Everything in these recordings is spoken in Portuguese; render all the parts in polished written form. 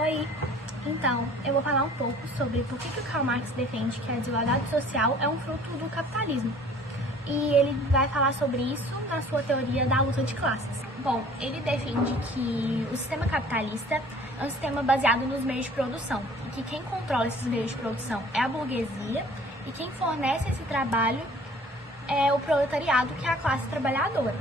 Oi, então, eu vou falar um pouco sobre por que o Karl Marx defende que a desigualdade social é um fruto do capitalismo. E ele vai falar sobre isso na sua teoria da luta de classes. Bom, ele defende que o sistema capitalista é um sistema baseado nos meios de produção e que quem controla esses meios de produção é a burguesia e quem fornece esse trabalho é o proletariado, que é a classe trabalhadora.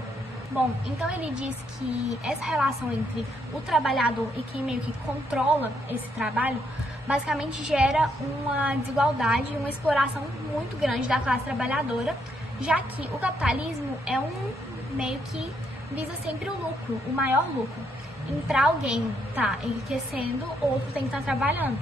Bom, então ele diz que essa relação entre o trabalhador e quem meio que controla esse trabalho basicamente gera uma desigualdade e uma exploração muito grande da classe trabalhadora, já que o capitalismo é um meio que visa sempre o lucro, o maior lucro. E para alguém tá enriquecendo, outro tem que estar trabalhando.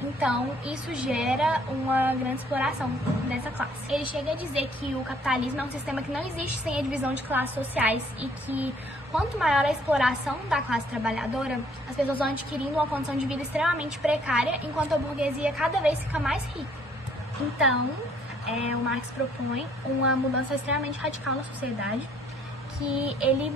Então, isso gera uma grande exploração dessa classe. Ele chega a dizer que o capitalismo é um sistema que não existe sem a divisão de classes sociais e que quanto maior a exploração da classe trabalhadora, as pessoas vão adquirindo uma condição de vida extremamente precária, enquanto a burguesia cada vez fica mais rica. Então, o Marx propõe uma mudança extremamente radical na sociedade, que ele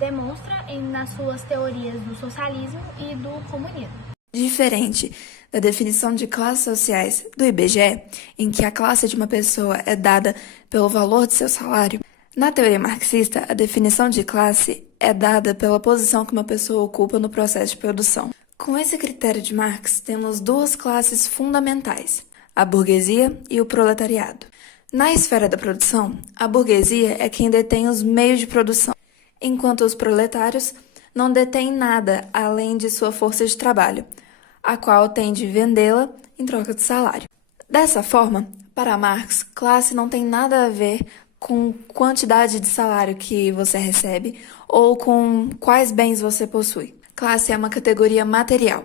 demonstra nas suas teorias do socialismo e do comunismo. Diferente da definição de classes sociais do IBGE, em que a classe de uma pessoa é dada pelo valor de seu salário, na teoria marxista, a definição de classe é dada pela posição que uma pessoa ocupa no processo de produção. Com esse critério de Marx, temos duas classes fundamentais, a burguesia e o proletariado. Na esfera da produção, a burguesia é quem detém os meios de produção, enquanto os proletários não detêm nada além de sua força de trabalho, a qual tem de vendê-la em troca de salário. Dessa forma, para Marx, classe não tem nada a ver com quantidade de salário que você recebe ou com quais bens você possui. Classe é uma categoria material,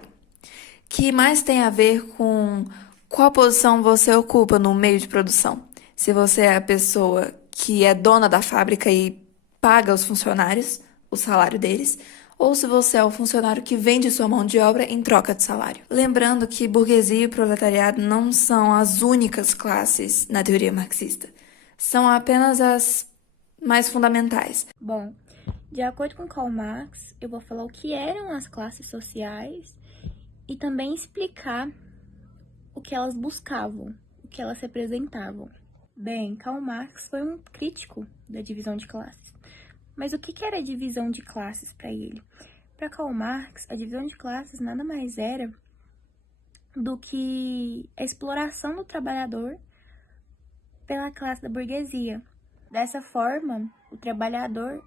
que mais tem a ver com qual posição você ocupa no meio de produção. Se você é a pessoa que é dona da fábrica e paga os funcionários, o salário deles, ou se você é o funcionário que vende sua mão de obra em troca de salário. Lembrando que burguesia e proletariado não são as únicas classes na teoria marxista. São apenas as mais fundamentais. Bom, de acordo com Karl Marx, eu vou falar o que eram as classes sociais e também explicar o que elas buscavam, o que elas representavam. Bem, Karl Marx foi um crítico da divisão de classes. Mas o que era a divisão de classes para ele? Para Karl Marx, a divisão de classes nada mais era do que a exploração do trabalhador pela classe da burguesia. Dessa forma, o trabalhador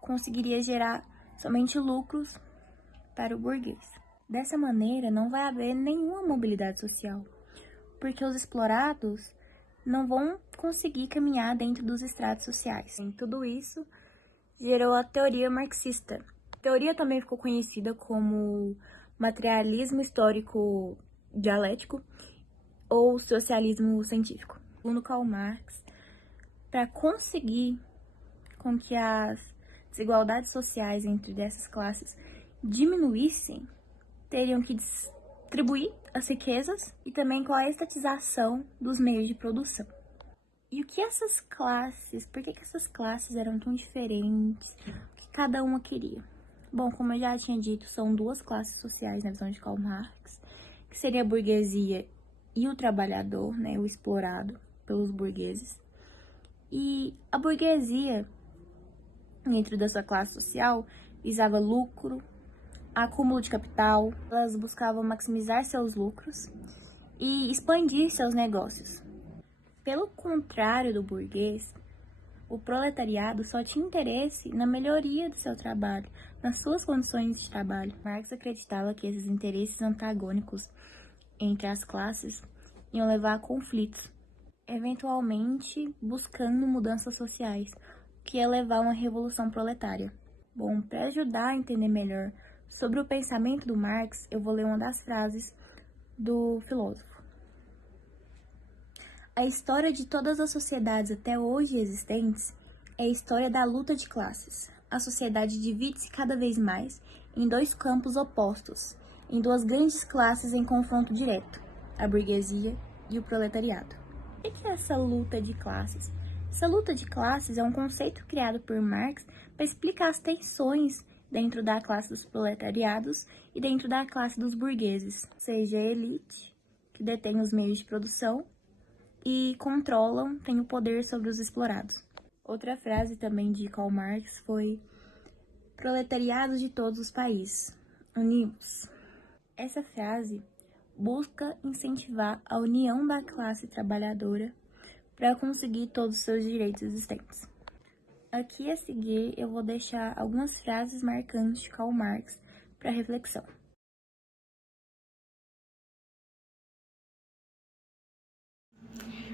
conseguiria gerar somente lucros para o burguês. Dessa maneira, não vai haver nenhuma mobilidade social, porque os explorados não vão conseguir caminhar dentro dos estratos sociais. Em tudo isso, gerou a teoria marxista. A teoria também ficou conhecida como materialismo histórico dialético ou socialismo científico. Segundo Karl Marx, para conseguir com que as desigualdades sociais entre essas classes diminuíssem, teriam que distribuir as riquezas e também com a estatização dos meios de produção. E o que essas classes, por que essas classes eram tão diferentes? O que cada uma queria? Bom, como eu já tinha dito, são duas classes sociais na visão de Karl Marx, que seria a burguesia e o trabalhador, né, o explorado pelos burgueses. E a burguesia, dentro da sua classe social, visava lucro, acúmulo de capital, elas buscavam maximizar seus lucros e expandir seus negócios. Pelo contrário do burguês, o proletariado só tinha interesse na melhoria do seu trabalho, nas suas condições de trabalho. Marx acreditava que esses interesses antagônicos entre as classes iam levar a conflitos, eventualmente buscando mudanças sociais, que ia levar a uma revolução proletária. Bom, para ajudar a entender melhor sobre o pensamento do Marx, eu vou ler uma das frases do filósofo. A história de todas as sociedades até hoje existentes é a história da luta de classes. A sociedade divide-se cada vez mais em dois campos opostos, em duas grandes classes em confronto direto, a burguesia e o proletariado. O que é essa luta de classes? Essa luta de classes é um conceito criado por Marx para explicar as tensões dentro da classe dos proletariados e dentro da classe dos burgueses, ou seja, a elite, que detém os meios de produção e controlam, tem o poder sobre os explorados. Outra frase também de Karl Marx foi: proletariados de todos os países, unimos. Essa frase busca incentivar a união da classe trabalhadora para conseguir todos os seus direitos existentes. Aqui a seguir eu vou deixar algumas frases marcantes de Karl Marx para reflexão.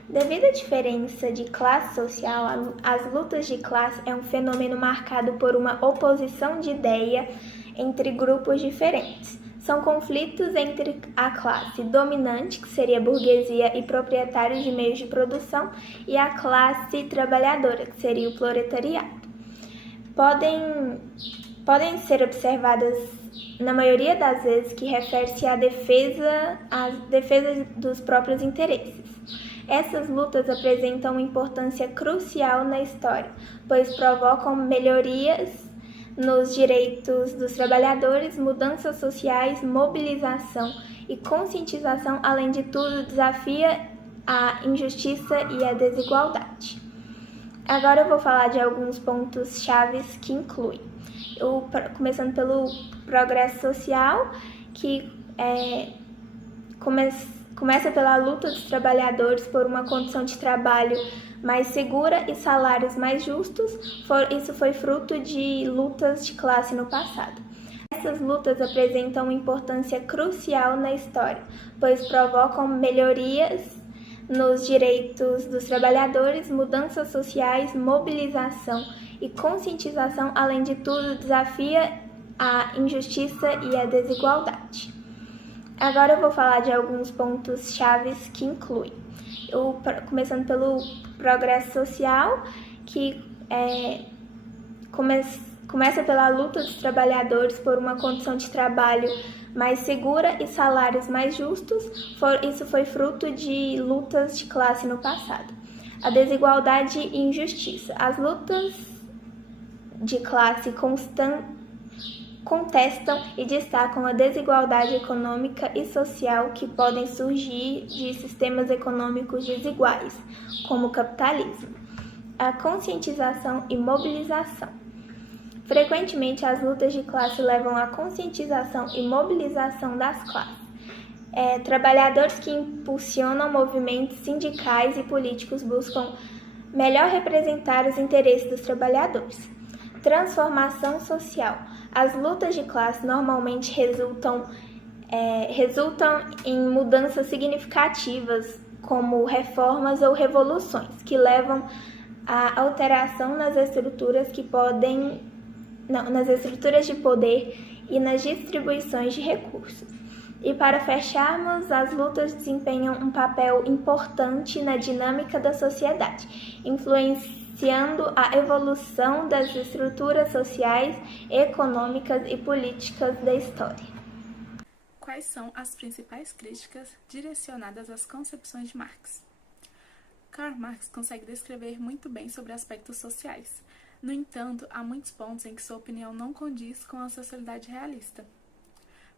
Devido à diferença de classe social, as lutas de classe é um fenômeno marcado por uma oposição de ideia entre grupos diferentes. São conflitos entre a classe dominante, que seria a burguesia e proprietários de meios de produção, e a classe trabalhadora, que seria o proletariado. Podem ser observadas, na maioria das vezes, que refere-se à defesa dos próprios interesses. Essas lutas apresentam uma importância crucial na história, pois provocam melhorias nos direitos dos trabalhadores, mudanças sociais, mobilização e conscientização, além de tudo, desafia a injustiça e a desigualdade. Agora eu vou falar de alguns pontos chaves que incluem. Começando pelo progresso social, que começa pela luta dos trabalhadores por uma condição de trabalho mais segura e salários mais justos. Isso foi fruto de lutas de classe no passado. Essas lutas apresentam uma importância crucial na história, pois provocam melhorias nos direitos dos trabalhadores, mudanças sociais, mobilização e conscientização, além de tudo, desafia a injustiça e a desigualdade. Agora eu vou falar de alguns pontos chaves que incluem. Começando pelo progresso social, que começa pela luta dos trabalhadores por uma condição de trabalho mais segura e salários mais justos. Isso foi fruto de lutas de classe no passado. A desigualdade e injustiça. As lutas de classe contestam e destacam a desigualdade econômica e social que podem surgir de sistemas econômicos desiguais, como o capitalismo. A conscientização e mobilização. Frequentemente, as lutas de classe levam à conscientização e mobilização das classes. Trabalhadores que impulsionam movimentos sindicais e políticos buscam melhor representar os interesses dos trabalhadores. Transformação social. As lutas de classe normalmente resultam em mudanças significativas, como reformas ou revoluções, que levam à alteração nas estruturas de poder e nas distribuições de recursos. E para fecharmos, as lutas desempenham um papel importante na dinâmica da sociedade, influenciando a evolução das estruturas sociais, econômicas e políticas da história. Quais são as principais críticas direcionadas às concepções de Marx? Karl Marx consegue descrever muito bem sobre aspectos sociais. No entanto, há muitos pontos em que sua opinião não condiz com a sociedade realista.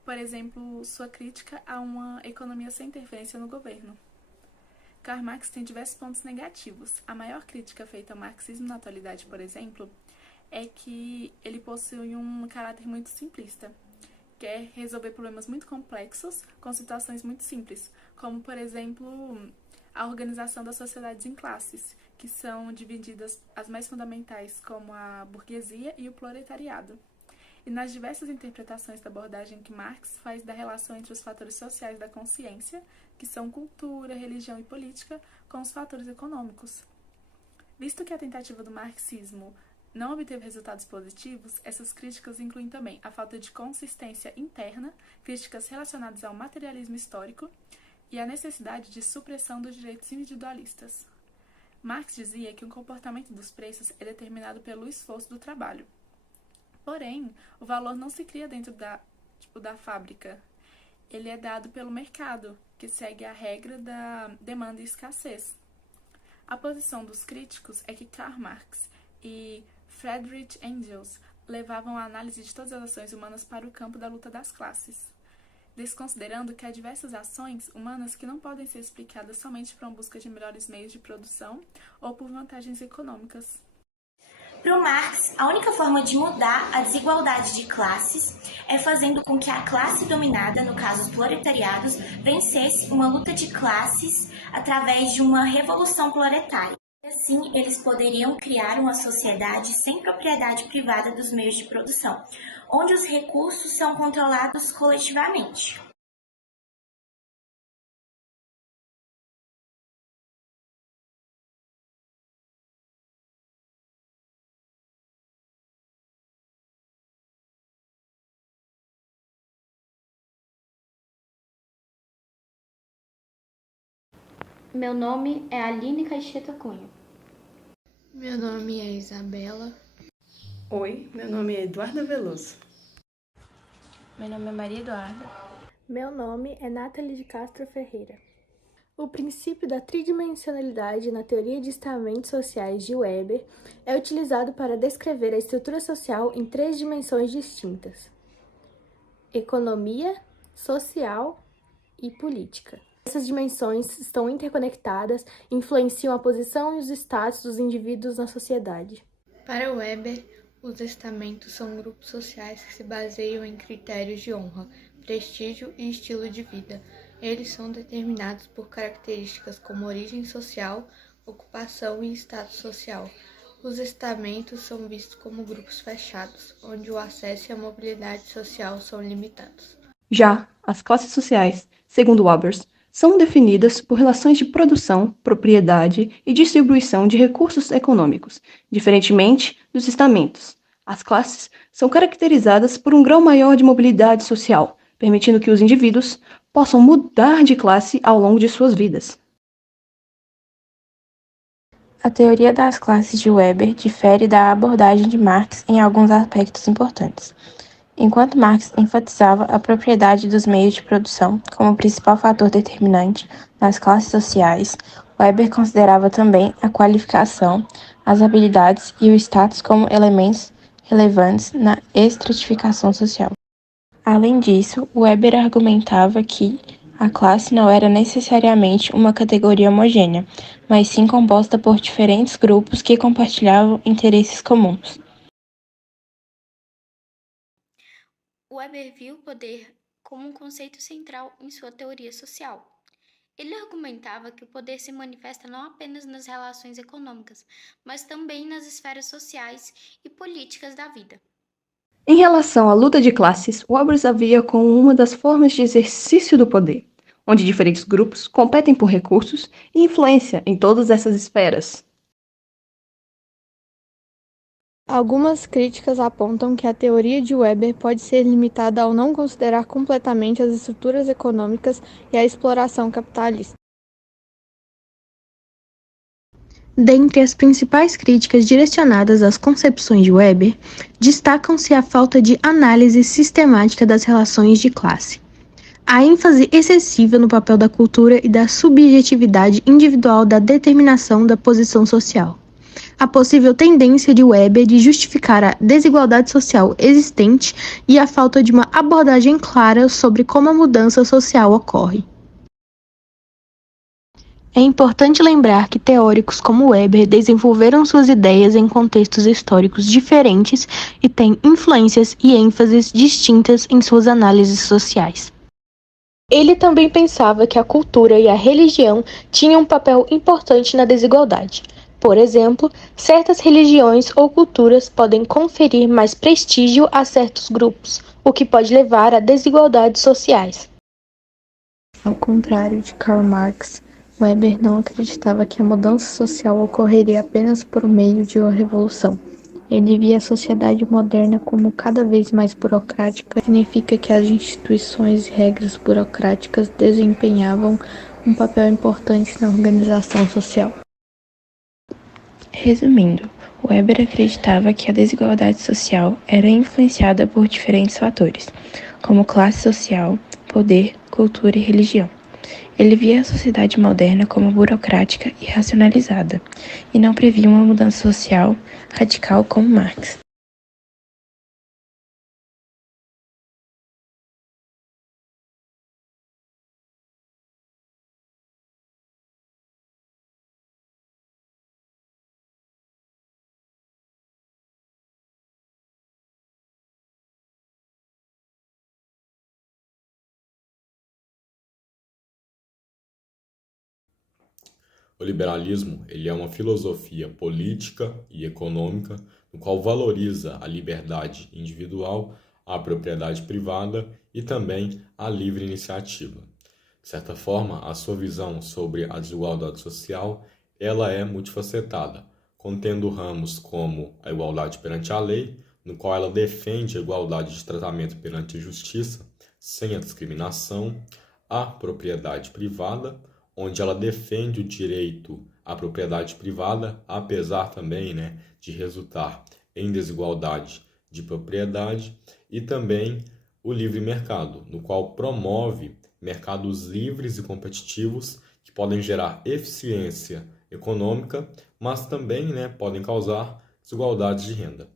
Por exemplo, sua crítica a uma economia sem interferência no governo. Karl Marx tem diversos pontos negativos. A maior crítica feita ao marxismo na atualidade, por exemplo, é que ele possui um caráter muito simplista. Quer resolver problemas muito complexos com situações muito simples, como, por exemplo, a organização das sociedades em classes, que são divididas as mais fundamentais, como a burguesia e o proletariado. E nas diversas interpretações da abordagem que Marx faz da relação entre os fatores sociais da consciência, que são cultura, religião e política, com os fatores econômicos. Visto que a tentativa do marxismo não obteve resultados positivos, essas críticas incluem também a falta de consistência interna, críticas relacionadas ao materialismo histórico e a necessidade de supressão dos direitos individualistas. Marx dizia que o comportamento dos preços é determinado pelo esforço do trabalho. Porém, o valor não se cria dentro da fábrica. Ele é dado pelo mercado, que segue a regra da demanda e escassez. A posição dos críticos é que Karl Marx e Friedrich Engels levavam a análise de todas as ações humanas para o campo da luta das classes, desconsiderando que há diversas ações humanas que não podem ser explicadas somente por uma busca de melhores meios de produção ou por vantagens econômicas. Para o Marx, a única forma de mudar a desigualdade de classes é fazendo com que a classe dominada, no caso os proletariados, vencesse uma luta de classes através de uma revolução proletária. Assim, eles poderiam criar uma sociedade sem propriedade privada dos meios de produção, onde os recursos são controlados coletivamente. Meu nome é Aline Caixeta Cunha. Meu nome é Isabela. Oi, meu nome é Eduarda Veloso. Meu nome é Maria Eduarda. Meu nome é Nathalie de Castro Ferreira. O princípio da tridimensionalidade na teoria de estamentos sociais de Weber é utilizado para descrever a estrutura social em 3 dimensões distintas: economia, social e política. Essas dimensões estão interconectadas e influenciam a posição e os status dos indivíduos na sociedade. Para Weber, os estamentos são grupos sociais que se baseiam em critérios de honra, prestígio e estilo de vida. Eles são determinados por características como origem social, ocupação e status social. Os estamentos são vistos como grupos fechados, onde o acesso e a mobilidade social são limitados. Já as classes sociais, segundo Weber, são definidas por relações de produção, propriedade e distribuição de recursos econômicos, diferentemente dos estamentos. As classes são caracterizadas por um grau maior de mobilidade social, permitindo que os indivíduos possam mudar de classe ao longo de suas vidas. A teoria das classes de Weber difere da abordagem de Marx em alguns aspectos importantes. Enquanto Marx enfatizava a propriedade dos meios de produção como principal fator determinante nas classes sociais, Weber considerava também a qualificação, as habilidades e o status como elementos relevantes na estratificação social. Além disso, Weber argumentava que a classe não era necessariamente uma categoria homogênea, mas sim composta por diferentes grupos que compartilhavam interesses comuns. Weber viu o poder como um conceito central em sua teoria social. Ele argumentava que o poder se manifesta não apenas nas relações econômicas, mas também nas esferas sociais e políticas da vida. Em relação à luta de classes, Weber a via como uma das formas de exercício do poder, onde diferentes grupos competem por recursos e influência em todas essas esferas. Algumas críticas apontam que a teoria de Weber pode ser limitada ao não considerar completamente as estruturas econômicas e a exploração capitalista. Dentre as principais críticas direcionadas às concepções de Weber, destacam-se a falta de análise sistemática das relações de classe, a ênfase excessiva no papel da cultura e da subjetividade individual da determinação da posição social, a possível tendência de Weber de justificar a desigualdade social existente e a falta de uma abordagem clara sobre como a mudança social ocorre. É importante lembrar que teóricos como Weber desenvolveram suas ideias em contextos históricos diferentes e têm influências e ênfases distintas em suas análises sociais. Ele também pensava que a cultura e a religião tinham um papel importante na desigualdade. Por exemplo, certas religiões ou culturas podem conferir mais prestígio a certos grupos, o que pode levar a desigualdades sociais. Ao contrário de Karl Marx, Weber não acreditava que a mudança social ocorreria apenas por meio de uma revolução. Ele via a sociedade moderna como cada vez mais burocrática. Significa que as instituições e regras burocráticas desempenhavam um papel importante na organização social. Resumindo, Weber acreditava que a desigualdade social era influenciada por diferentes fatores, como classe social, poder, cultura e religião. Ele via a sociedade moderna como burocrática e racionalizada, e não previa uma mudança social radical como Marx. O liberalismo ele é uma filosofia política e econômica no qual valoriza a liberdade individual, a propriedade privada e também a livre iniciativa. De certa forma, a sua visão sobre a desigualdade social ela é multifacetada, contendo ramos como a igualdade perante a lei, no qual ela defende a igualdade de tratamento perante a justiça, sem a discriminação, a propriedade privada, onde ela defende o direito à propriedade privada, apesar também de resultar em desigualdade de propriedade, e também o livre mercado, no qual promove mercados livres e competitivos que podem gerar eficiência econômica, mas também podem causar desigualdades de renda.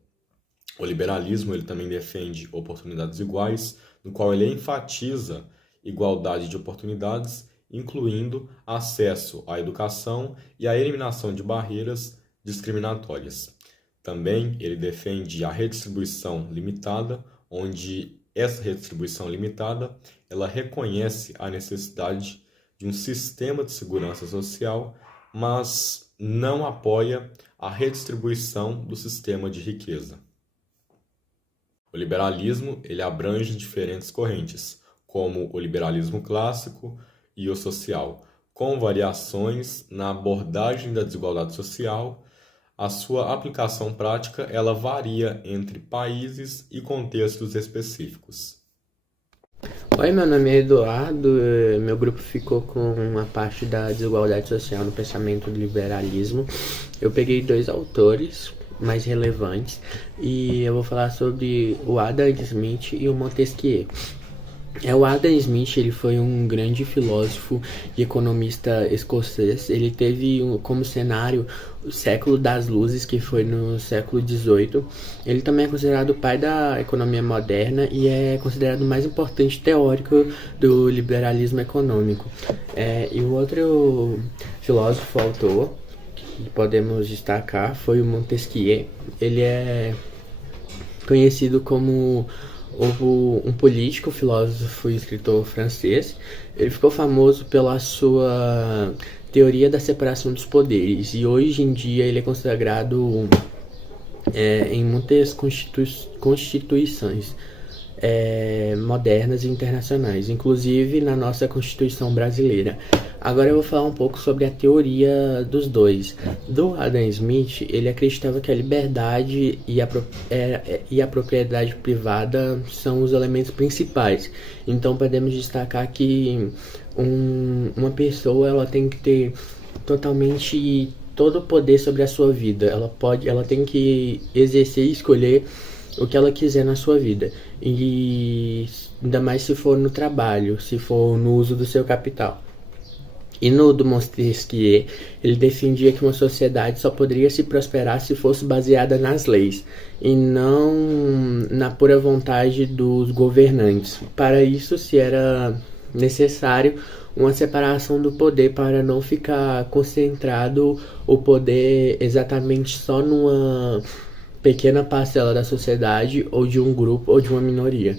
O liberalismo ele também defende oportunidades iguais, no qual ele enfatiza igualdade de oportunidades, incluindo acesso à educação e a eliminação de barreiras discriminatórias. Também ele defende a redistribuição limitada, onde essa redistribuição limitada ela reconhece a necessidade de um sistema de segurança social, mas não apoia a redistribuição do sistema de riqueza. O liberalismo ele abrange diferentes correntes, como o liberalismo clássico e o social, com variações na abordagem da desigualdade social. A sua aplicação prática ela varia entre países e contextos específicos. Oi, meu nome é Eduardo, meu grupo ficou com a parte da desigualdade social no pensamento do liberalismo. Eu peguei 2 autores mais relevantes e eu vou falar sobre o Adam Smith e o Montesquieu. O Adam Smith ele foi um grande filósofo e economista escocês. Ele teve como cenário o século das luzes, que foi no século XVIII. Ele também é considerado o pai da economia moderna e é considerado o mais importante teórico do liberalismo econômico. E o outro filósofo autor que podemos destacar foi o Montesquieu. Ele é conhecido como um político, filósofo e escritor francês. Ele ficou famoso pela sua teoria da separação dos poderes e hoje em dia ele é consagrado em muitas constituições modernas e internacionais, inclusive na nossa Constituição brasileira. Agora eu vou falar um pouco sobre a teoria dos dois. Do Adam Smith, ele acreditava que a liberdade e a propriedade privada são os elementos principais. Então podemos destacar que uma pessoa ela tem que ter totalmente todo o poder sobre a sua vida. Ela tem que exercer e escolher o que ela quiser na sua vida. E ainda mais se for no trabalho, se for no uso do seu capital. E no do Montesquieu, ele defendia que uma sociedade só poderia se prosperar se fosse baseada nas leis, e não na pura vontade dos governantes. Para isso, se era necessário uma separação do poder para não ficar concentrado o poder exatamente só numa pequena parcela da sociedade, ou de um grupo, ou de uma minoria.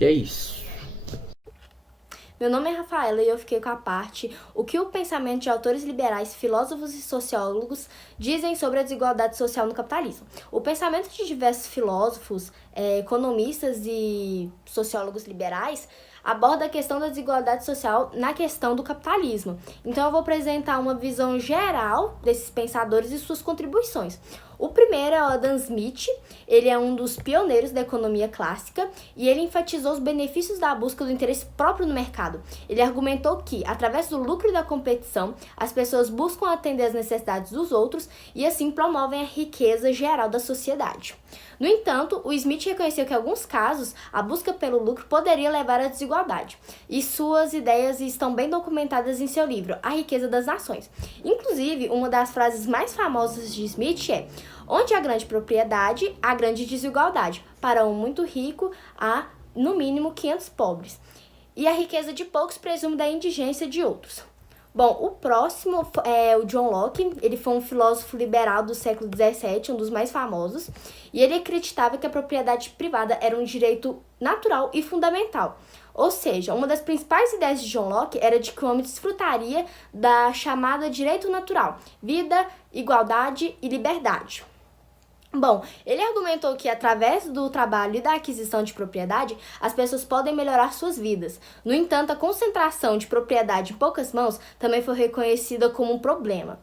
E é isso. Meu nome é Rafaela e eu fiquei com a parte o que o pensamento de autores liberais, filósofos e sociólogos dizem sobre a desigualdade social no capitalismo. O pensamento de diversos filósofos, economistas e sociólogos liberais aborda a questão da desigualdade social na questão do capitalismo. Então eu vou apresentar uma visão geral desses pensadores e suas contribuições. O primeiro é o Adam Smith. Ele é um dos pioneiros da economia clássica e ele enfatizou os benefícios da busca do interesse próprio no mercado. Ele argumentou que, através do lucro e da competição, as pessoas buscam atender às necessidades dos outros e assim promovem a riqueza geral da sociedade. No entanto, o Smith reconheceu que em alguns casos a busca pelo lucro poderia levar à desigualdade, e suas ideias estão bem documentadas em seu livro, A Riqueza das Nações. Inclusive, uma das frases mais famosas de Smith é: onde há grande propriedade, há grande desigualdade. Para um muito rico, há, no mínimo, 500 pobres. E a riqueza de poucos presume da indigência de outros. Bom, o próximo é o John Locke. Ele foi um filósofo liberal do século XVII, um dos mais famosos, e ele acreditava que a propriedade privada era um direito natural e fundamental. Ou seja, uma das principais ideias de John Locke era de que o homem desfrutaria da chamada direito natural, vida, igualdade e liberdade. Bom, ele argumentou que através do trabalho e da aquisição de propriedade, as pessoas podem melhorar suas vidas. No entanto, a concentração de propriedade em poucas mãos também foi reconhecida como um problema.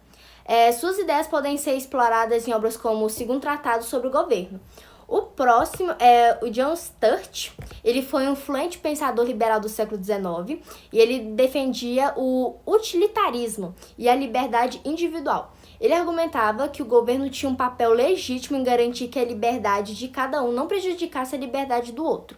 Suas ideias podem ser exploradas em obras como o Segundo Tratado sobre o Governo. O próximo é o John Stuart. Ele foi um influente pensador liberal do século XIX e ele defendia o utilitarismo e a liberdade individual. Ele argumentava que o governo tinha um papel legítimo em garantir que a liberdade de cada um não prejudicasse a liberdade do outro.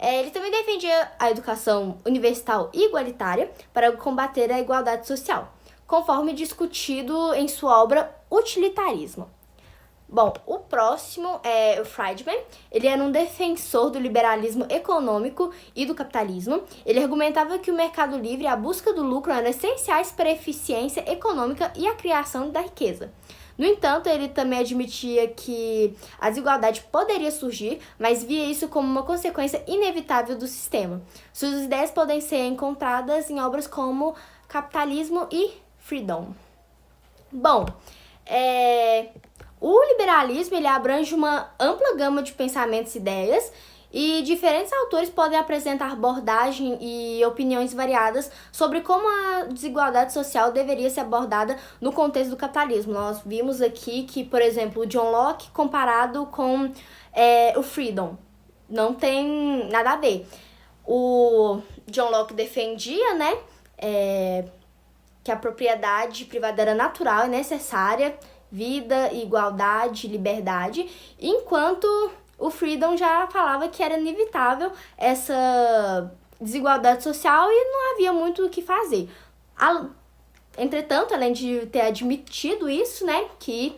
Ele também defendia a educação universal e igualitária para combater a igualdade social, conforme discutido em sua obra Utilitarismo. Bom, o próximo é o Friedman. Ele era um defensor do liberalismo econômico e do capitalismo. Ele argumentava que o mercado livre e a busca do lucro eram essenciais para a eficiência econômica e a criação da riqueza. No entanto, ele também admitia que a desigualdade poderia surgir, mas via isso como uma consequência inevitável do sistema. Suas ideias podem ser encontradas em obras como Capitalismo e Freedom. Bom, o liberalismo ele abrange uma ampla gama de pensamentos e ideias, e diferentes autores podem apresentar abordagem e opiniões variadas sobre como a desigualdade social deveria ser abordada no contexto do capitalismo. Nós vimos aqui que, por exemplo, o John Locke comparado com o Freedom não tem nada a ver. O John Locke defendia, né, que a propriedade privada era natural e necessária, vida, igualdade, liberdade, enquanto o Freedom já falava que era inevitável essa desigualdade social e não havia muito o que fazer. Entretanto, além de ter admitido isso, né, que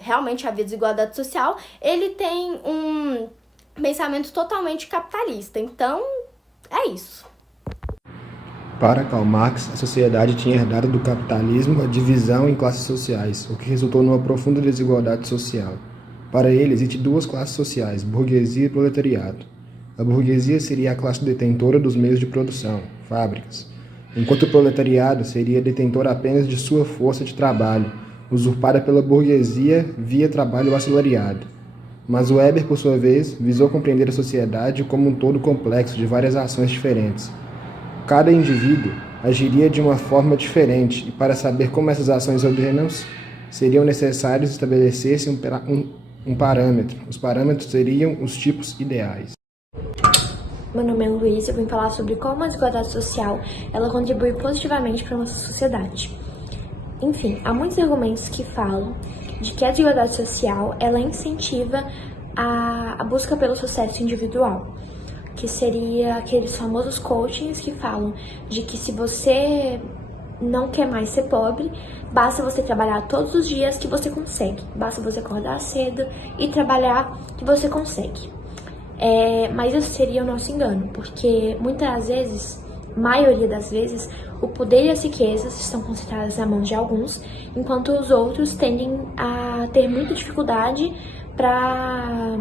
realmente havia desigualdade social, ele tem um pensamento totalmente capitalista. Então, é isso. Para Karl Marx, a sociedade tinha herdado do capitalismo a divisão em classes sociais, o que resultou numa profunda desigualdade social. Para ele, existem duas classes sociais, burguesia e proletariado. A burguesia seria a classe detentora dos meios de produção, fábricas, enquanto o proletariado seria detentor apenas de sua força de trabalho, usurpada pela burguesia via trabalho assalariado. Mas Weber, por sua vez, visou compreender a sociedade como um todo complexo de várias ações diferentes. Cada indivíduo agiria de uma forma diferente, e para saber como essas ações ordenam-se, seriam necessários estabelecer-se um parâmetro. Os parâmetros seriam os tipos ideais. Meu nome é Luiz e eu vim falar sobre como a desigualdade social ela contribui positivamente para a nossa sociedade. Enfim, há muitos argumentos que falam de que a desigualdade social ela incentiva a busca pelo sucesso individual, que seria aqueles famosos coachings que falam de que se você não quer mais ser pobre, basta você trabalhar todos os dias que você consegue, basta você acordar cedo e trabalhar que você consegue. Mas isso seria o nosso engano, porque muitas vezes, maioria das vezes, o poder e as riquezas estão concentradas na mão de alguns, enquanto os outros tendem a ter muita dificuldade para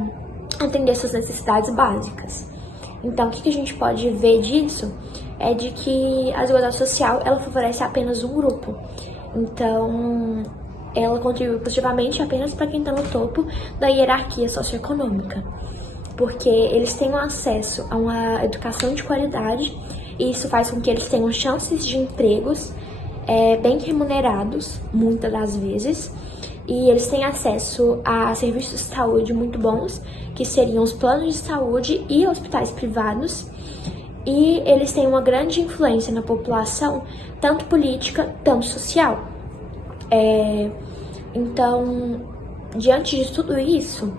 atender suas necessidades básicas. Então, o que a gente pode ver disso é de que a desigualdade social ela favorece apenas um grupo. Então, ela contribui positivamente apenas para quem está no topo da hierarquia socioeconômica, porque eles têm acesso a uma educação de qualidade e isso faz com que eles tenham chances de empregos bem remunerados, muitas das vezes, e eles têm acesso a serviços de saúde muito bons, que seriam os planos de saúde e hospitais privados, e eles têm uma grande influência na população, tanto política, tanto social. Então, diante de tudo isso,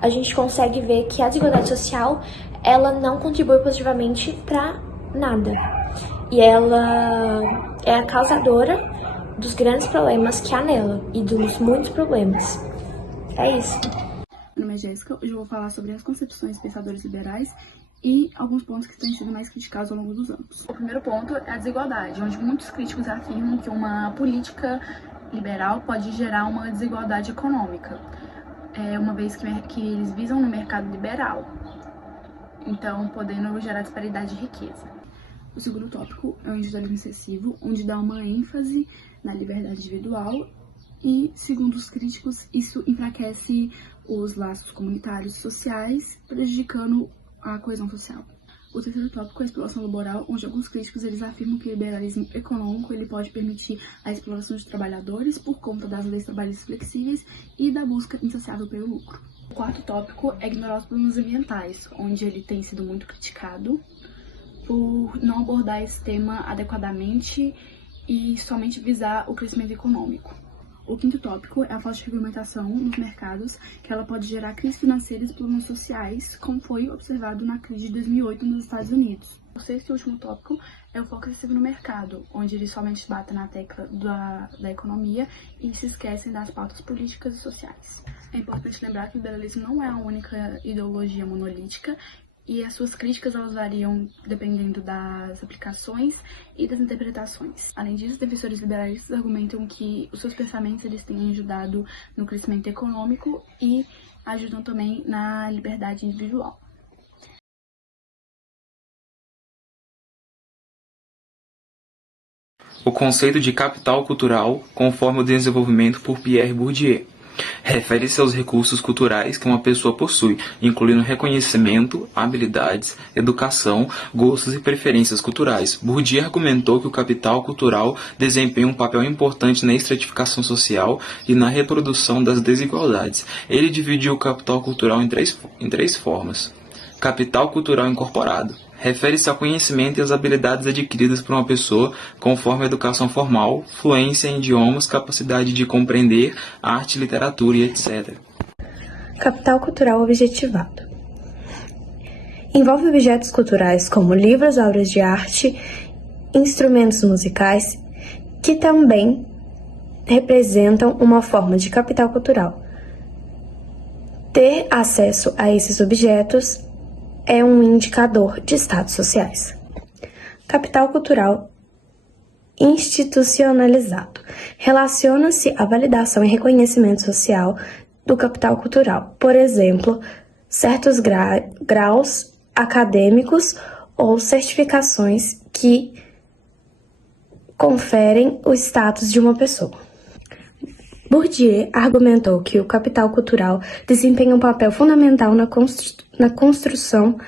a gente consegue ver que a desigualdade social, ela não contribui positivamente para nada. E ela é a causadora dos grandes problemas que há nela e dos muitos problemas. É isso. Meu nome é Jéssica, hoje eu vou falar sobre as concepções de pensadores liberais e alguns pontos que têm sido mais criticados ao longo dos anos. O primeiro ponto é a desigualdade, onde muitos críticos afirmam que uma política liberal pode gerar uma desigualdade econômica, uma vez que eles visam no mercado liberal. então podendo gerar disparidade de riqueza. O segundo tópico é o individualismo excessivo, onde dá uma ênfase na liberdade individual e, segundo os críticos, isso enfraquece os laços comunitários e sociais, prejudicando a coesão social. O terceiro tópico é a exploração laboral, onde alguns críticos eles afirmam que o liberalismo econômico ele pode permitir a exploração de trabalhadores por conta das leis trabalhistas flexíveis e da busca insaciável pelo lucro. O quarto tópico é ignorar os problemas ambientais, onde ele tem sido muito criticado por não abordar esse tema adequadamente e somente visar o crescimento econômico. O quinto tópico é a falta de regulamentação nos mercados, que ela pode gerar crises financeiras e problemas sociais, como foi observado na crise de 2008 nos Estados Unidos. O sexto e último tópico é o foco excessivo no mercado, onde eles somente batem na tecla da economia e se esquecem das pautas políticas e sociais. É importante lembrar que o liberalismo não é a única ideologia monolítica, e as suas críticas elas variam dependendo das aplicações e das interpretações. Além disso, os defensores liberalistas argumentam que os seus pensamentos eles têm ajudado no crescimento econômico e ajudam também na liberdade individual. O conceito de capital cultural, conforme o desenvolvimento por Pierre Bourdieu, refere-se aos recursos culturais que uma pessoa possui, incluindo reconhecimento, habilidades, educação, gostos e preferências culturais. Bourdieu argumentou que o capital cultural desempenha um papel importante na estratificação social e na reprodução das desigualdades. Ele dividiu o capital cultural em três formas. Capital cultural incorporado. Refere-se ao conhecimento e às habilidades adquiridas por uma pessoa conforme a educação formal, fluência em idiomas, capacidade de compreender arte, literatura e etc. Capital cultural objetivado. Envolve objetos culturais como livros, obras de arte, instrumentos musicais, que também representam uma forma de capital cultural. Ter acesso a esses objetos é um indicador de status sociais. Capital cultural institucionalizado. Relaciona-se à validação e reconhecimento social do capital cultural. Por exemplo, certos graus acadêmicos ou certificações que conferem o status de uma pessoa. Bourdieu argumentou que o capital cultural desempenha um papel fundamental na construção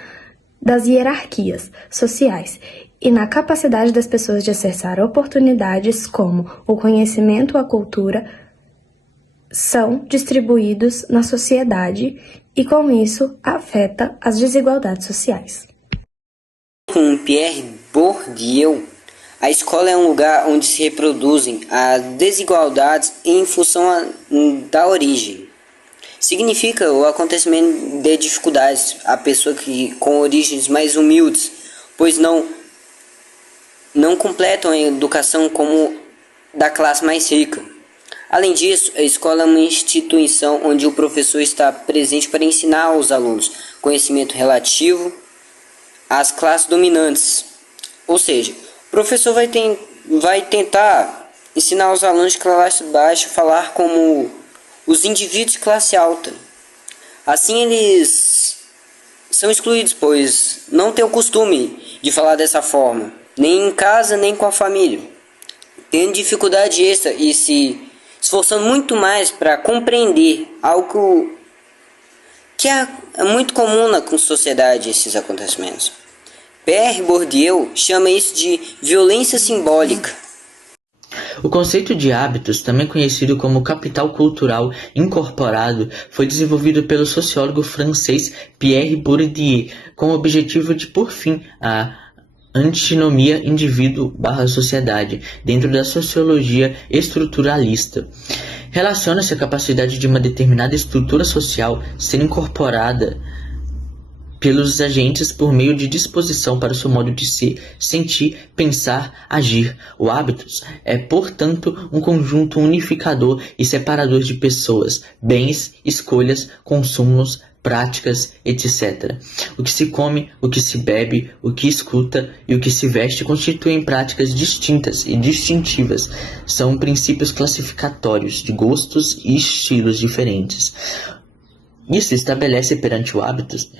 das hierarquias sociais e na capacidade das pessoas de acessar oportunidades como o conhecimento ou a cultura são distribuídos na sociedade e, com isso, afeta as desigualdades sociais. Com Pierre Bourdieu, a escola é um lugar onde se reproduzem as desigualdades em função da origem. Significa o acontecimento de dificuldades a pessoa que com origens mais humildes, pois não completam a educação como da classe mais rica. Além disso, a escola é uma instituição onde o professor está presente para ensinar aos alunos conhecimento relativo às classes dominantes, ou seja, o professor vai tentar ensinar os alunos de classe baixa a falar como os indivíduos de classe alta. Assim eles são excluídos, pois não têm o costume de falar dessa forma, nem em casa, nem com a família. Tendo dificuldade extra e se esforçando muito mais para compreender algo que é muito comum na sociedade, esses acontecimentos. Pierre Bourdieu chama isso de violência simbólica. O conceito de hábitos, também conhecido como capital cultural incorporado, foi desenvolvido pelo sociólogo francês Pierre Bourdieu, com o objetivo de pôr fim à antinomia indivíduo/sociedade dentro da sociologia estruturalista. Relaciona-se à capacidade de uma determinada estrutura social ser incorporada pelos agentes por meio de disposição para o seu modo de ser, sentir, pensar, agir. O hábitos é, portanto, um conjunto unificador e separador de pessoas, bens, escolhas, consumos, práticas, etc. O que se come, o que se bebe, o que escuta e o que se veste constituem práticas distintas e distintivas. São princípios classificatórios de gostos e estilos diferentes. Isso estabelece perante o hábitos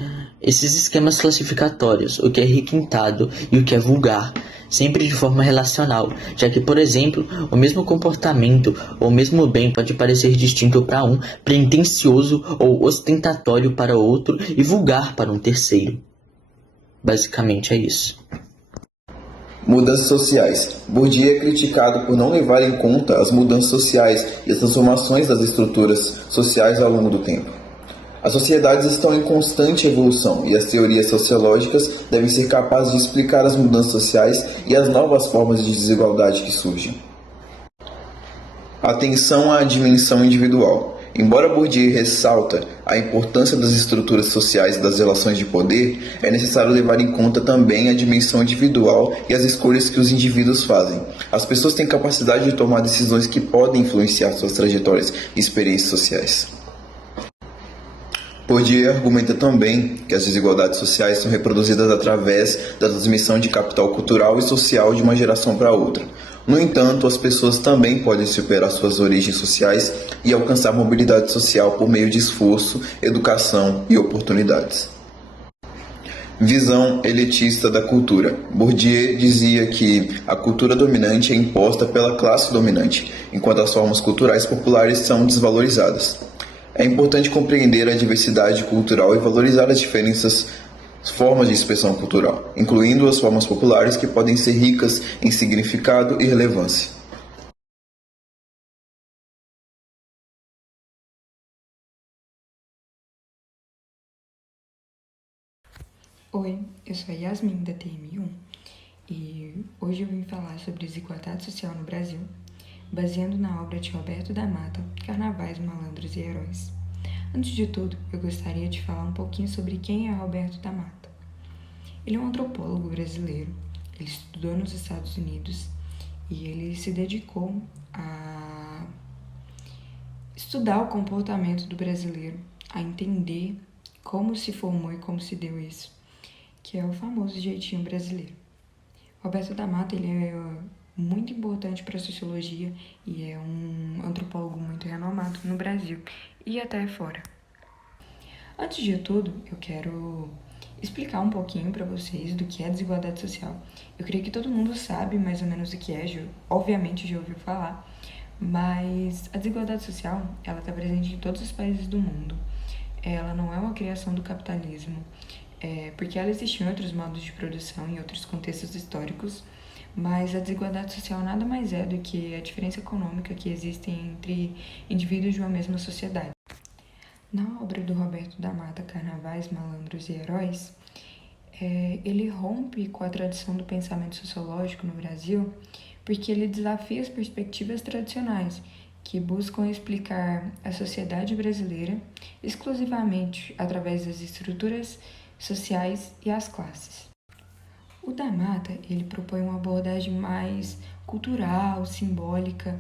esses esquemas classificatórios, o que é requintado e o que é vulgar, sempre de forma relacional, já que, por exemplo, o mesmo comportamento ou o mesmo bem pode parecer distinto para um, pretensioso ou ostentatório para outro e vulgar para um terceiro. Basicamente é isso. Mudanças sociais. Bourdieu é criticado por não levar em conta as mudanças sociais e as transformações das estruturas sociais ao longo do tempo. As sociedades estão em constante evolução e as teorias sociológicas devem ser capazes de explicar as mudanças sociais e as novas formas de desigualdade que surgem. Atenção à dimensão individual. Embora Bourdieu ressalta a importância das estruturas sociais e das relações de poder, é necessário levar em conta também a dimensão individual e as escolhas que os indivíduos fazem. As pessoas têm capacidade de tomar decisões que podem influenciar suas trajetórias e experiências sociais. Bourdieu argumenta também que as desigualdades sociais são reproduzidas através da transmissão de capital cultural e social de uma geração para outra. No entanto, as pessoas também podem superar suas origens sociais e alcançar mobilidade social por meio de esforço, educação e oportunidades. Visão elitista da cultura. Bourdieu dizia que a cultura dominante é imposta pela classe dominante, enquanto as formas culturais populares são desvalorizadas. É importante compreender a diversidade cultural e valorizar as diferentes formas de expressão cultural, incluindo as formas populares que podem ser ricas em significado e relevância. Oi, eu sou a Yasmin da TM1 e hoje eu vim falar sobre desigualdade social no Brasil, baseando na obra de Roberto da Mata, Carnavais, Malandros e Heróis. Antes de tudo, eu gostaria de falar um pouquinho sobre quem é Roberto da Mata. Ele é um antropólogo brasileiro, ele estudou nos Estados Unidos e ele se dedicou a estudar o comportamento do brasileiro, a entender como se formou e como se deu isso, que é o famoso jeitinho brasileiro. Roberto da Mata, ele é muito importante para a sociologia e é um antropólogo muito renomado no Brasil e até fora. Antes de tudo, eu quero explicar um pouquinho para vocês do que é desigualdade social. Eu creio que todo mundo sabe mais ou menos o que é, obviamente já ouviu falar, mas a desigualdade social, ela está presente em todos os países do mundo. Ela não é uma criação do capitalismo, porque ela existe em outros modos de produção, em outros contextos históricos, mas a desigualdade social nada mais é do que a diferença econômica que existe entre indivíduos de uma mesma sociedade. Na obra do Roberto da Mata, Carnavais, Malandros e Heróis, ele rompe com a tradição do pensamento sociológico no Brasil, porque ele desafia as perspectivas tradicionais, que buscam explicar a sociedade brasileira exclusivamente através das estruturas sociais e as classes. O da Mata, ele propõe uma abordagem mais cultural, simbólica,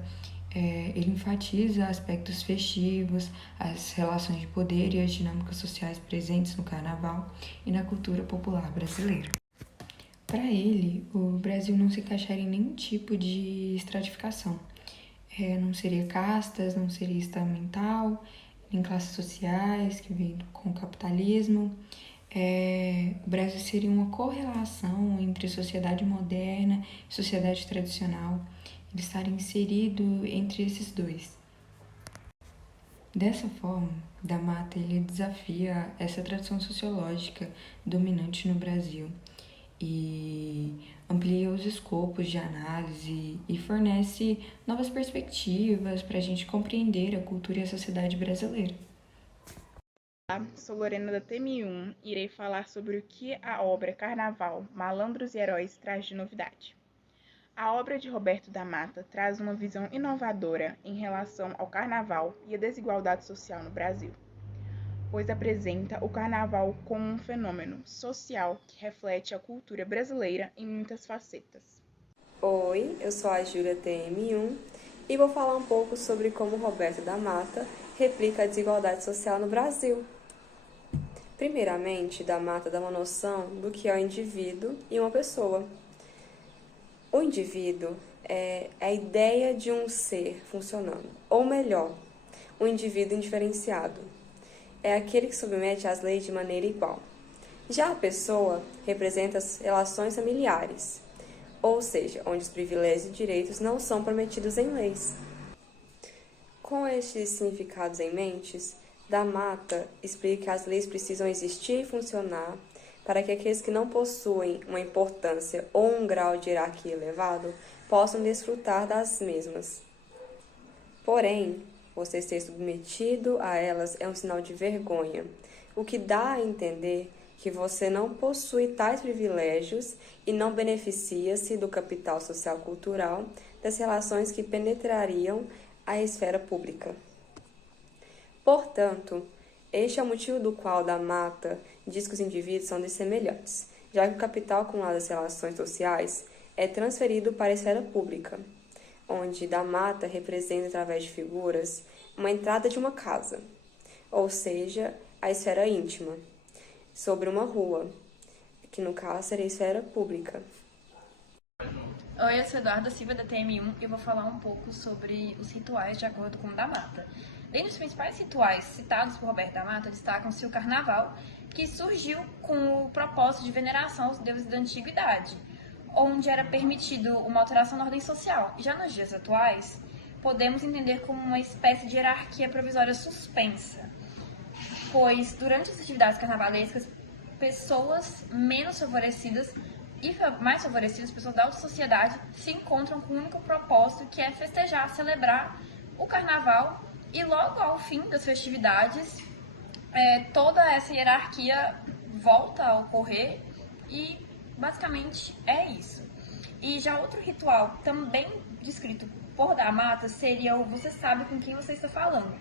ele enfatiza aspectos festivos, as relações de poder e as dinâmicas sociais presentes no carnaval e na cultura popular brasileira. Para ele, o Brasil não se encaixaria em nenhum tipo de estratificação. Não seria castas, não seria estamental, nem classes sociais que vêm com o capitalismo. O Brasil seria uma correlação entre sociedade moderna e sociedade tradicional. Ele estaria inserido entre esses dois. Dessa forma, da Mata ele desafia essa tradição sociológica dominante no Brasil e amplia os escopos de análise e fornece novas perspectivas para a gente compreender a cultura e a sociedade brasileira. Olá, sou Lorena da TM1 e irei falar sobre o que a obra Carnaval, Malandros e Heróis traz de novidade. A obra de Roberto da Mata traz uma visão inovadora em relação ao carnaval e a desigualdade social no Brasil, pois apresenta o carnaval como um fenômeno social que reflete a cultura brasileira em muitas facetas. Oi, eu sou a Júlia TM1 e vou falar um pouco sobre como Roberto da Mata replica a desigualdade social no Brasil. Primeiramente, da Mata dá uma noção do que é o indivíduo e uma pessoa. O indivíduo é a ideia de um ser funcionando, ou melhor, um indivíduo indiferenciado. é aquele que submete às leis de maneira igual. Já a pessoa representa as relações familiares, ou seja, onde os privilégios e direitos não são prometidos em leis. Com estes significados em mente, da Mata explica que as leis precisam existir e funcionar para que aqueles que não possuem uma importância ou um grau de hierarquia elevado possam desfrutar das mesmas. Porém, você ser submetido a elas é um sinal de vergonha, o que dá a entender que você não possui tais privilégios e não beneficia-se do capital social-cultural das relações que penetrariam a esfera pública. Portanto, este é o motivo do qual da Mata diz que os indivíduos são dessemelhantes, já que o capital acumulado das relações sociais é transferido para a esfera pública, onde da Mata representa, através de figuras, uma entrada de uma casa, ou seja, a esfera íntima, sobre uma rua, que no caso seria a esfera pública. Oi, eu sou Eduarda Silva, da TM1, e vou falar um pouco sobre os rituais de acordo com o da Mata. Dentre os principais rituais citados por Roberto da Mata, destacam-se o Carnaval, que surgiu com o propósito de veneração aos deuses da antiguidade, onde era permitido uma alteração na ordem social. Já nos dias atuais, podemos entender como uma espécie de hierarquia provisória suspensa, pois durante as atividades carnavalescas, pessoas menos favorecidas e mais favorecidas, pessoas da alta sociedade, se encontram com o único propósito, que é festejar, celebrar o carnaval, e logo ao fim das festividades, toda essa hierarquia volta a ocorrer e basicamente é isso. E já outro ritual também descrito por da Mata seria o "você sabe com quem você está falando".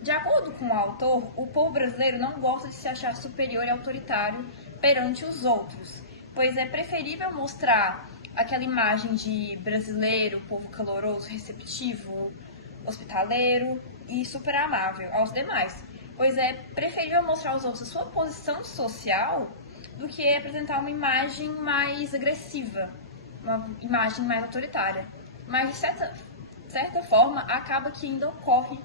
De acordo com o autor, o povo brasileiro não gosta de se achar superior e autoritário perante os outros, pois é preferível mostrar aquela imagem de brasileiro, povo caloroso, receptivo, hospitaleiro e super amável aos demais, pois é preferível mostrar aos outros a sua posição social do que apresentar uma imagem mais agressiva, uma imagem mais autoritária. Mas, de certa forma, acaba que ainda ocorre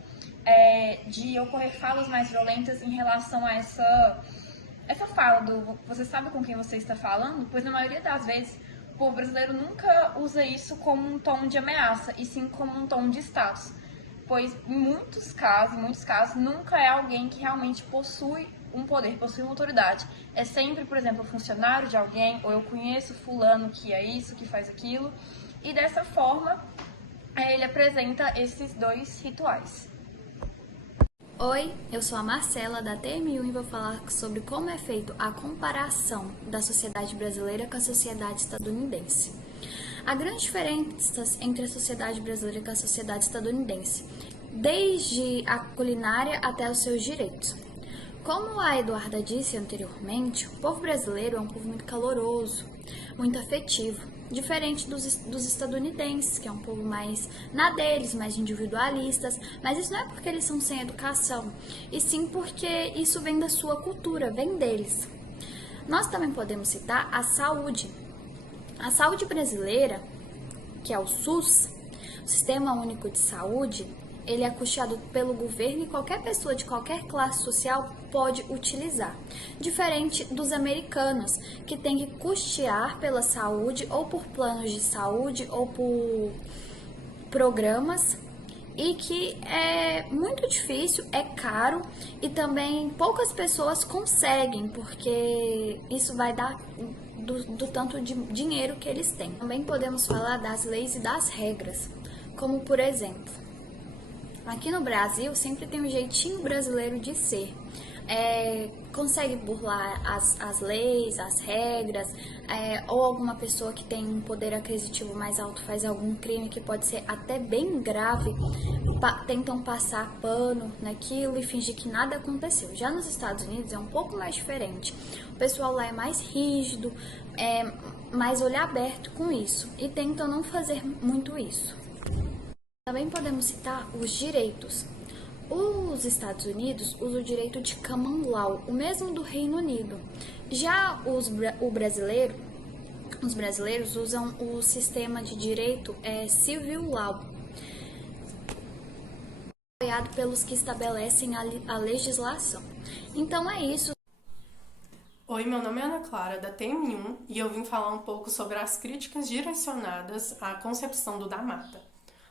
de ocorrer falas mais violentas em relação a essa fala do "você sabe com quem você está falando", pois na maioria das vezes o povo brasileiro nunca usa isso como um tom de ameaça, e sim como um tom de status, pois em muitos casos, nunca é alguém que realmente possui um poder, possui uma autoridade. É sempre, por exemplo, funcionário de alguém, ou eu conheço fulano que é isso, que faz aquilo, e dessa forma ele apresenta esses dois rituais. Oi, eu sou a Marcela, da TM1, e vou falar sobre como é feito a comparação da sociedade brasileira com a sociedade estadunidense. Há grandes diferenças entre a sociedade brasileira e a sociedade estadunidense, desde a culinária até os seus direitos. Como a Eduarda disse anteriormente, o povo brasileiro é um povo muito caloroso, muito afetivo, diferente dos estadunidenses, que é um povo mais na deles, mais individualistas, mas isso não é porque eles são sem educação, e sim porque isso vem da sua cultura, vem deles. Nós também podemos citar a saúde. A saúde brasileira, que é o SUS, o Sistema Único de Saúde, ele é custeado pelo governo e qualquer pessoa de qualquer classe social pode utilizar. Diferente dos americanos, que tem que custear pela saúde, ou por planos de saúde, ou por programas, e que é muito difícil, é caro, e também poucas pessoas conseguem, porque isso vai dar do tanto de dinheiro que eles têm. Também podemos falar das leis e das regras, como por exemplo, aqui no Brasil sempre tem um jeitinho brasileiro de ser. Consegue burlar as leis, as regras, ou alguma pessoa que tem um poder aquisitivo mais alto faz algum crime que pode ser até bem grave, tentam passar pano naquilo e fingir que nada aconteceu. Já nos Estados Unidos é um pouco mais diferente. O pessoal lá é mais rígido, mais olho aberto com isso, e tentam não fazer muito isso. Também podemos citar os direitos. Os Estados Unidos usam o direito de common law, o mesmo do Reino Unido. Já os brasileiros usam o sistema de direito civil law. criado pelos que estabelecem a legislação. Então é isso. Oi, meu nome é Ana Clara, da TM1, e eu vim falar um pouco sobre as críticas direcionadas à concepção do da Mata.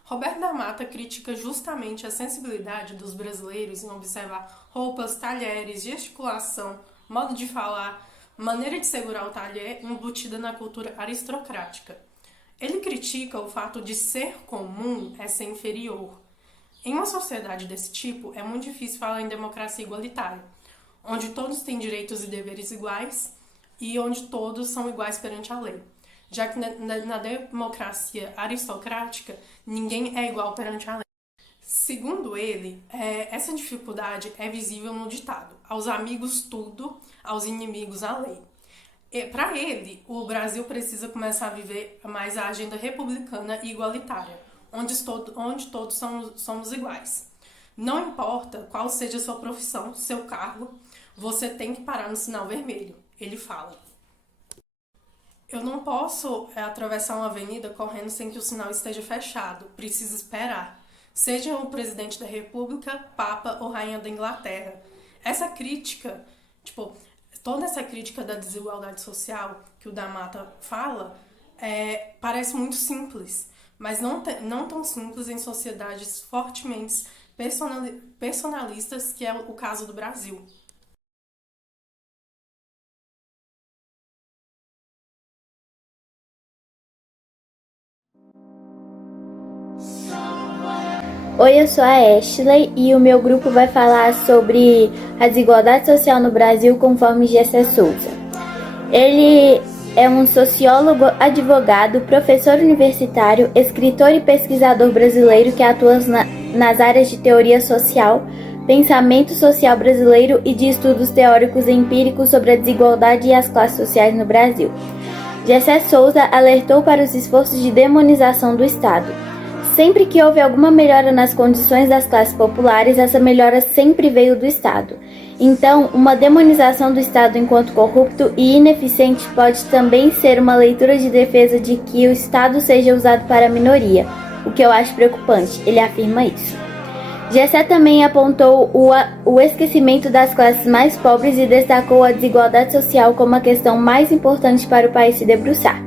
Roberto da Mata critica justamente a sensibilidade dos brasileiros em observar roupas, talheres, gesticulação, modo de falar, maneira de segurar o talher embutida na cultura aristocrática. Ele critica o fato de ser comum é ser inferior. Em uma sociedade desse tipo, é muito difícil falar em democracia igualitária, onde todos têm direitos e deveres iguais e onde todos são iguais perante a lei. Já que na democracia aristocrática, ninguém é igual perante a lei. Segundo ele, essa dificuldade é visível no ditado: aos amigos tudo, aos inimigos a lei. Para ele, o Brasil precisa começar a viver mais a agenda republicana e igualitária, onde todos somos iguais. Não importa qual seja a sua profissão, seu cargo, você tem que parar no sinal vermelho, ele fala. Eu não posso atravessar uma avenida correndo sem que o sinal esteja fechado, preciso esperar. Seja o presidente da República, Papa ou Rainha da Inglaterra. Essa crítica, toda essa crítica da desigualdade social que o da Mata fala, parece muito simples, mas não tão simples em sociedades fortemente personalistas, que é o caso do Brasil. Oi, eu sou a Ashley e o meu grupo vai falar sobre a desigualdade social no Brasil conforme Gessé Souza. Ele é um sociólogo, advogado, professor universitário, escritor e pesquisador brasileiro que atua nas áreas de teoria social, pensamento social brasileiro e de estudos teóricos e empíricos sobre a desigualdade e as classes sociais no Brasil. Gessé Souza alertou para os esforços de demonização do Estado. Sempre que houve alguma melhora nas condições das classes populares, essa melhora sempre veio do Estado. Então, uma demonização do Estado enquanto corrupto e ineficiente pode também ser uma leitura de defesa de que o Estado seja usado para a minoria, o que eu acho preocupante, ele afirma isso. Gessé também apontou o esquecimento das classes mais pobres e destacou a desigualdade social como a questão mais importante para o país se debruçar.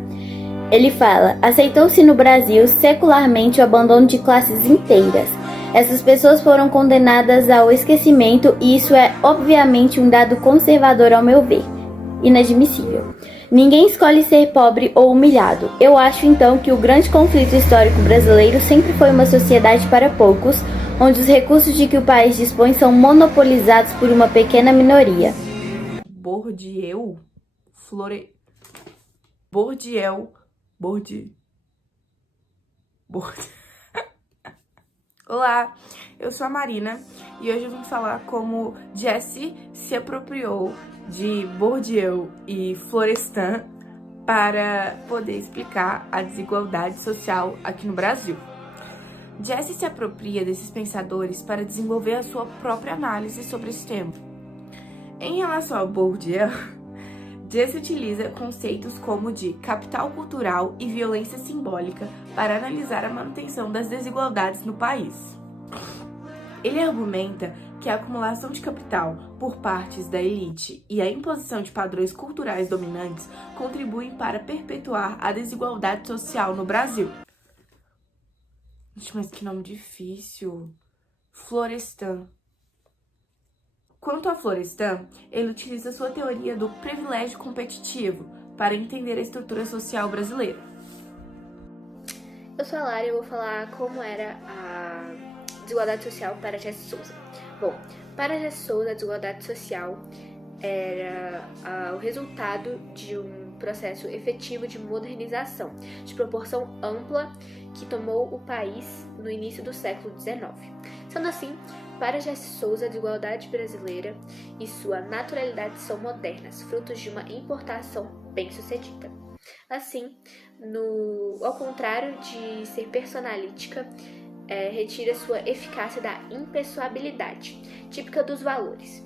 Ele fala: aceitou-se no Brasil secularmente o abandono de classes inteiras. Essas pessoas foram condenadas ao esquecimento e isso é obviamente um dado conservador ao meu ver. Inadmissível. Ninguém escolhe ser pobre ou humilhado. Eu acho então que o grande conflito histórico brasileiro sempre foi uma sociedade para poucos, onde os recursos de que o país dispõe são monopolizados por uma pequena minoria. Olá, eu sou a Marina e hoje eu vim falar como Jesse se apropriou de Bourdieu e Florestan para poder explicar a desigualdade social aqui no Brasil. Jesse se apropria desses pensadores para desenvolver a sua própria análise sobre esse tema. Em relação ao Bourdieu, Jesse utiliza conceitos como de capital cultural e violência simbólica para analisar a manutenção das desigualdades no país. Ele argumenta que a acumulação de capital por partes da elite e a imposição de padrões culturais dominantes contribuem para perpetuar a desigualdade social no Brasil. Gente, mas que nome difícil. Florestan. Quanto a Florestan, ele utiliza sua teoria do privilégio competitivo para entender a estrutura social brasileira. Eu sou a Lara e eu vou falar como era a desigualdade social para Gessé Souza. Bom, para Gessé Souza, a desigualdade social era o resultado de um processo efetivo de modernização, de proporção ampla, que tomou o país no início do século XIX. Sendo assim, para Gessé Souza, a desigualdade brasileira e sua naturalidade são modernas, frutos de uma importação bem-sucedida. Assim, ao contrário de ser personalítica, retira sua eficácia da impessoabilidade, típica dos valores.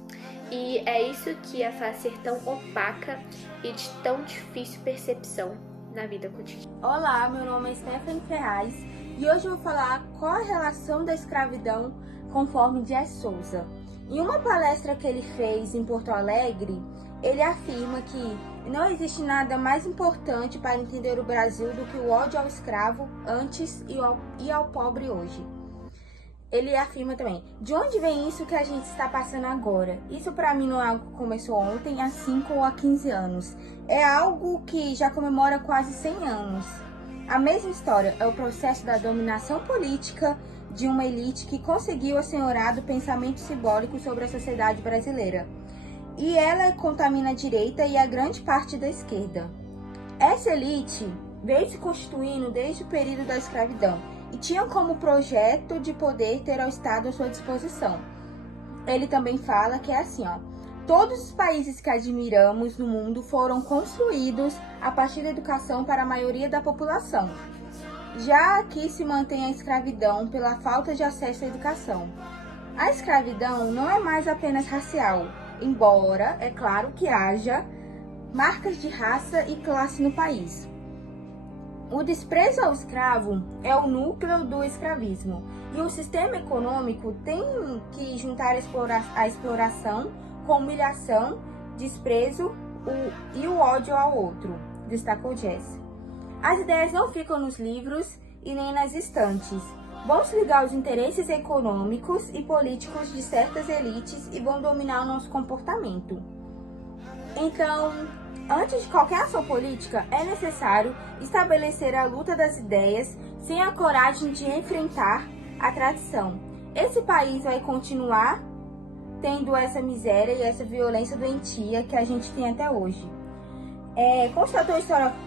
E é isso que a faz ser tão opaca e de tão difícil percepção na vida cotidiana. Olá, meu nome é Stephanie Ferraz e hoje eu vou falar qual a relação da escravidão conforme Jesse Souza. Em uma palestra que ele fez em Porto Alegre, ele afirma que não existe nada mais importante para entender o Brasil do que o ódio ao escravo antes e ao pobre hoje. Ele afirma também, de onde vem isso que a gente está passando agora? Isso para mim não é algo que começou ontem, há 5 ou há 15 anos. É algo que já comemora quase 100 anos. A mesma história é o processo da dominação política de uma elite que conseguiu assenhorar do pensamento simbólico sobre a sociedade brasileira. E ela contamina a direita e a grande parte da esquerda. Essa elite veio se constituindo desde o período da escravidão e tinha como projeto de poder ter ao Estado à sua disposição. Ele também fala que é assim, todos os países que admiramos no mundo foram construídos a partir da educação para a maioria da população. Já aqui se mantém a escravidão pela falta de acesso à educação. A escravidão não é mais apenas racial, embora, é claro, que haja marcas de raça e classe no país. O desprezo ao escravo é o núcleo do escravismo, e o sistema econômico tem que juntar a exploração com humilhação, desprezo e o ódio ao outro, destacou Jesse. As ideias não ficam nos livros e nem nas estantes. Vão se ligar aos interesses econômicos e políticos de certas elites e vão dominar o nosso comportamento. Então, antes de qualquer ação política, é necessário estabelecer a luta das ideias sem a coragem de enfrentar a tradição. Esse país vai continuar tendo essa miséria e essa violência doentia que a gente tem até hoje. Constatou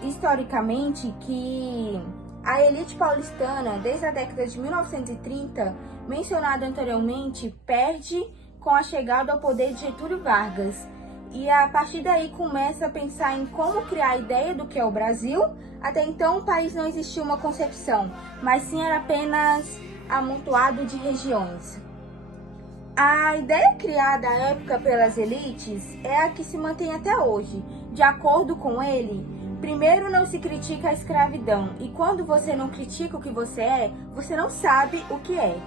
historicamente que a elite paulistana, desde a década de 1930, mencionada anteriormente, perde com a chegada ao poder de Getúlio Vargas. E a partir daí começa a pensar em como criar a ideia do que é o Brasil. Até então o país não existia uma concepção, mas sim era apenas amontoado de regiões. A ideia criada à época pelas elites é a que se mantém até hoje. De acordo com ele, primeiro não se critica a escravidão, e quando você não critica o que você é, você não sabe o que é.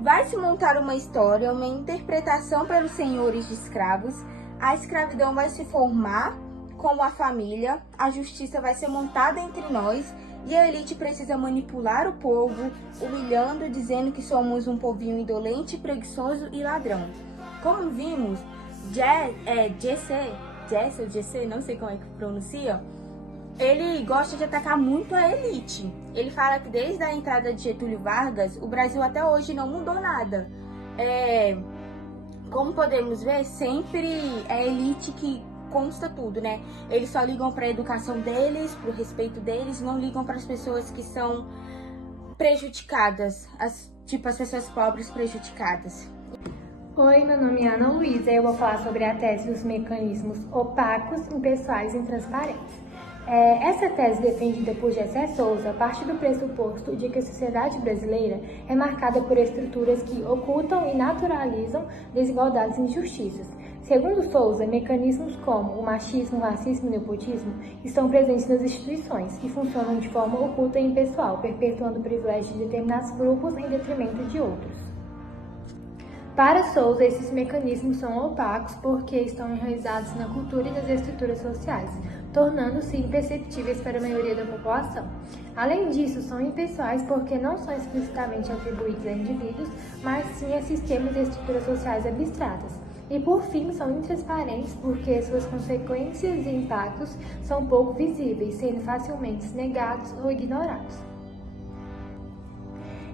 Vai se montar uma história, uma interpretação pelos senhores de escravos, a escravidão vai se formar como a família, a justiça vai ser montada entre nós, e a elite precisa manipular o povo, humilhando, dizendo que somos um povinho indolente, preguiçoso e ladrão. Como vimos, Jesse, não sei como é que pronuncia, ele gosta de atacar muito a elite. Ele fala que desde a entrada de Getúlio Vargas, o Brasil até hoje não mudou nada. Como podemos ver, sempre é a elite que consta tudo, né? Eles só ligam para a educação deles, para o respeito deles, não ligam para as pessoas que são prejudicadas, as pessoas pobres prejudicadas. Oi, meu nome é Ana Luísa e eu vou falar sobre a tese dos mecanismos opacos, impessoais e intransparentes. Essa tese, defendida por Jesse Souza, parte do pressuposto de que a sociedade brasileira é marcada por estruturas que ocultam e naturalizam desigualdades e injustiças. Segundo Souza, mecanismos como o machismo, o racismo e o nepotismo estão presentes nas instituições e funcionam de forma oculta e impessoal, perpetuando o privilégio de determinados grupos em detrimento de outros. Para Souza, esses mecanismos são opacos porque estão enraizados na cultura e nas estruturas sociais, tornando-se imperceptíveis para a maioria da população. Além disso, são impessoais porque não são explicitamente atribuídos a indivíduos, mas sim a sistemas e estruturas sociais abstratas. E, por fim, são intransparentes porque suas consequências e impactos são pouco visíveis, sendo facilmente negados ou ignorados.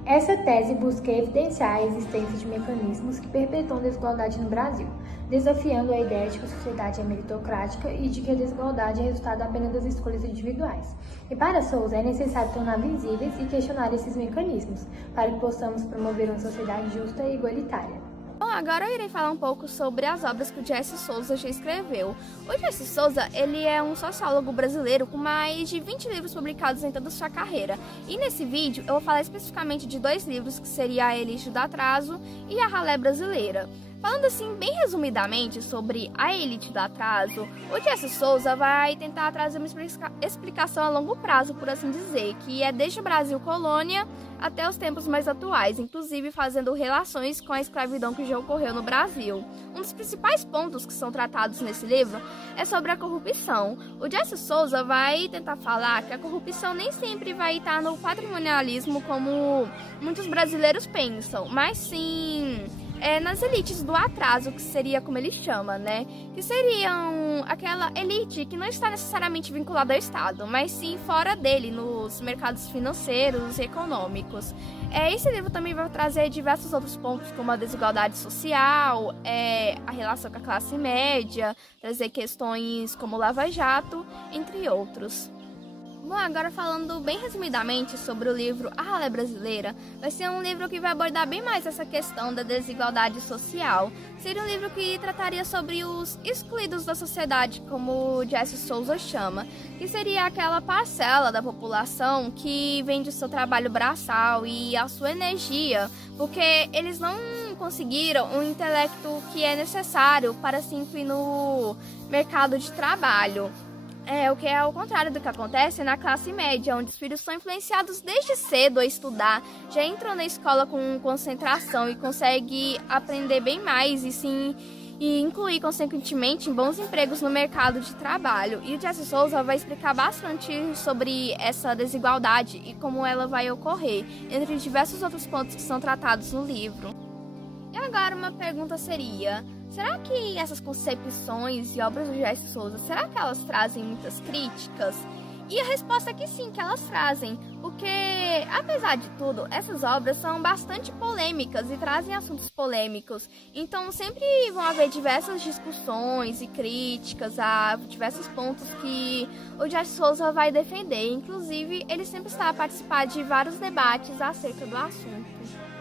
Essa tese busca evidenciar a existência de mecanismos que perpetuam a desigualdade no Brasil, desafiando a ideia de que a sociedade é meritocrática e de que a desigualdade é resultado apenas das escolhas individuais. E para Souza, é necessário tornar visíveis e questionar esses mecanismos, para que possamos promover uma sociedade justa e igualitária. Bom, agora eu irei falar um pouco sobre as obras que o Jesse Souza já escreveu. O Jesse Souza, ele é um sociólogo brasileiro com mais de 20 livros publicados em toda a sua carreira. E nesse vídeo eu vou falar especificamente de 2 livros, que seria A Elite do Atraso e A Ralé Brasileira. Falando assim, bem resumidamente, sobre a elite do atraso, o Jesse Souza vai tentar trazer uma explicação a longo prazo, por assim dizer, que é desde o Brasil colônia até os tempos mais atuais, inclusive fazendo relações com a escravidão que já ocorreu no Brasil. Um dos principais pontos que são tratados nesse livro é sobre a corrupção. O Jesse Souza vai tentar falar que a corrupção nem sempre vai estar no patrimonialismo como muitos brasileiros pensam, mas sim nas elites do atraso, que seria como ele chama, né? Que seriam aquela elite que não está necessariamente vinculada ao Estado, mas sim fora dele, nos mercados financeiros e econômicos. Esse livro também vai trazer diversos outros pontos, como a desigualdade social, a relação com a classe média, trazer questões como Lava Jato, entre outros. Bom, agora falando bem resumidamente sobre o livro A Ralé Brasileira, vai ser um livro que vai abordar bem mais essa questão da desigualdade social. Seria um livro que trataria sobre os excluídos da sociedade, como o Jesse Souza chama, que seria aquela parcela da população que vende o seu trabalho braçal e a sua energia, porque eles não conseguiram o intelecto que é necessário para se incluir no mercado de trabalho. O que é ao contrário do que acontece na classe média, onde os filhos são influenciados desde cedo a estudar, já entram na escola com concentração e conseguem aprender bem mais e incluir consequentemente em bons empregos no mercado de trabalho. E o Jesse Souza vai explicar bastante sobre essa desigualdade e como ela vai ocorrer, entre diversos outros pontos que são tratados no livro. E agora uma pergunta seria: será que essas concepções e obras do Jesse Souza, será que elas trazem muitas críticas? E a resposta é que sim, que elas trazem, porque, apesar de tudo, essas obras são bastante polêmicas e trazem assuntos polêmicos. Então, sempre vão haver diversas discussões e críticas a diversos pontos que o Jesse Souza vai defender. Inclusive, ele sempre está a participar de vários debates acerca do assunto.